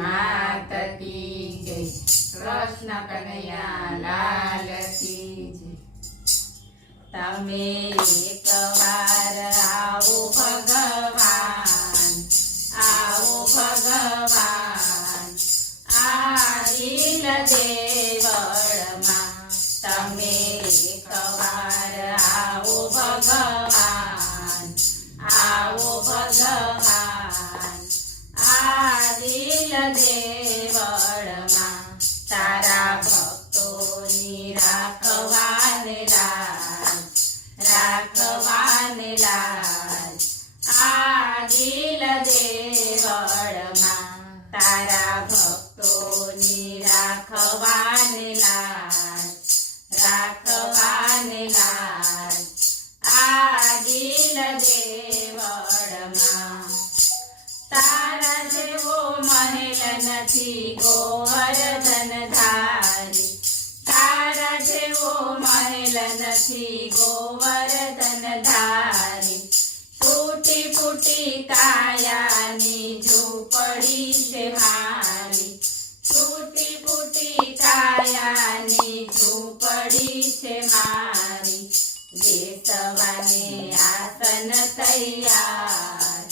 માત કી જય, કૃષ્ણ કનૈયા લાલ કી જય। તમે એકવાર આવો ભગવાન, આવો ભગવાન આ દિલ દેવળમાં। તમે એકવાર આવો ભગવાન, આવો ભગવાન આ દિલ દેવળમાં। તારા ભક્તોની રાખવાને લાજ, રાખવાને લાજ આ દિલ દેવળમાં। તારા ભક્તોની રાખવાને લાજ, રાખવાને લાજ આ દિલ દેવળમાં। તારા જેવો મહેલ નથી ગોવર્ધન ધારી, તારા જેવો મહેલ નથી ગોવર્ધન ધારી। તૂટી ફૂટી કાયાની ઝૂંપડી છે મારી, તૂટી ફૂટી કાયાની ઝૂંપડી છે મારી। બેસવાને આસન તૈયાર,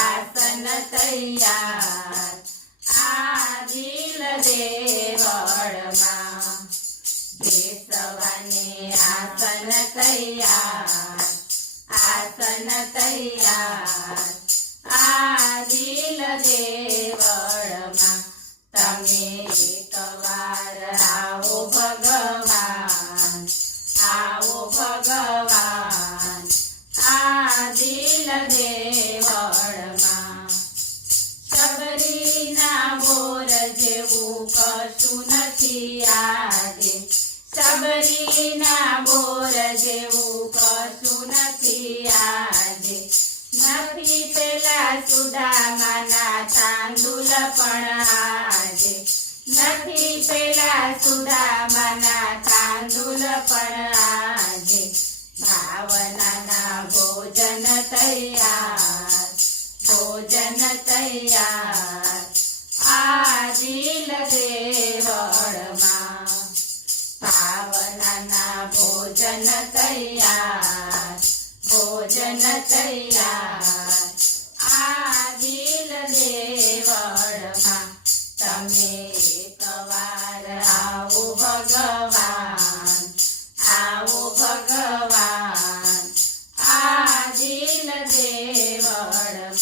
આસન તૈયાર આ દિલ દેવળમાં। બેસવાને આસન તૈયાર, આસન તૈયાર આ દિલ દેવળમાં। તમે એકવાર આવો ભગવાન, આવો ભગવાન આ દિલ દેવળમાં। સબરીના બોર જેવું કશું નથી આજે, સબરીના બોર જેવું કશું નથી આજે। નથી પેલા સુદામાના તાંદુલ પણ આજે, નથી પેલા સુદામાના તાંદુલ પણ આજે। ભાવનાના ભોજન તૈયાર, ભોજન તૈયાર આ દિલ દેવળમાં। ભાવનાના ભોજન તૈયાર, ભોજન તૈયાર આ દિલ દેવળમાં। તમે એકવાર આવો ભગવાન, આવો ભગવાન આ દિલ દેવળમાં।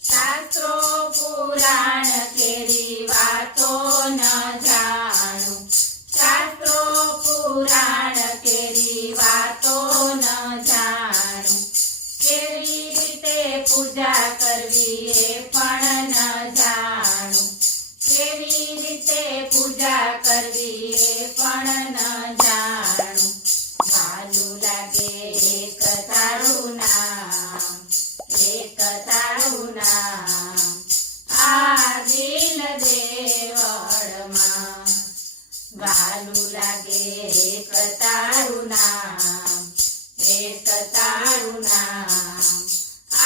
શાસ્ત્રો પુરાણ કેરી વાતો ન જાણું, શાસ્ત્રો પુરાણ કેરી વાતો ન જાણું। કેવી રીતે પૂજા કરવી એ પણ ન જાણું, કેવી રીતે પૂજા કરવી એ પણ ન જાણું। ભાલું લાગે એક તારું નામ, એક તારું નામ આ દિલ દેવળમાં। ભાલું લાગે એક તારું નામ, એક તારું નામ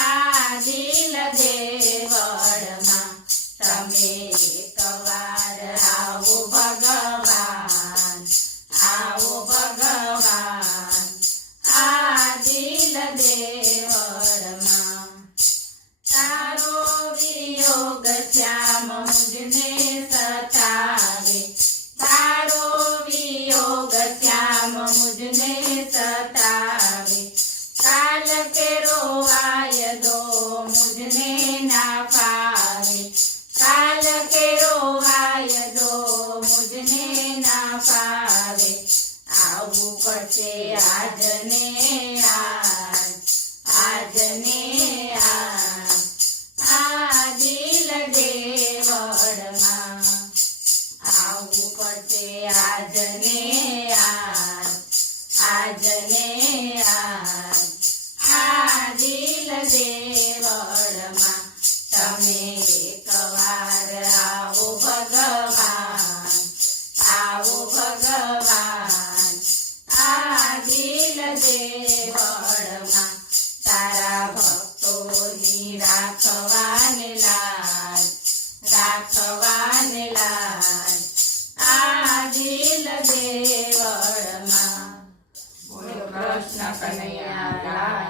આ દિલ દેવળમાં। તમે એકવાર આવો ભગવાન, આવો ભગવાન આ દિલ દેવળમાં। તારો વિયોગ શ્યામ મુજને સતાવે, તારો વિયોગ શ્યામ મુજને સતાવે। કાલ કેરો વાયદો મુજને ના ફાવે, કાલ કેરો વાયદો મુજને ના ફાવે। આવું પડશે આજને આજ, આજને આજ આ દિલ દેવળમાં। આવું પડશે આજને આજ, આજને આજ આ દિલ દેવળમાં। તમે એકવાર આવો ભગવાન, આવો ભગવાન આ દિલ દેવળમાં। તારા ભક્તોની રાખવાને લાજ, કનૈયા લાલ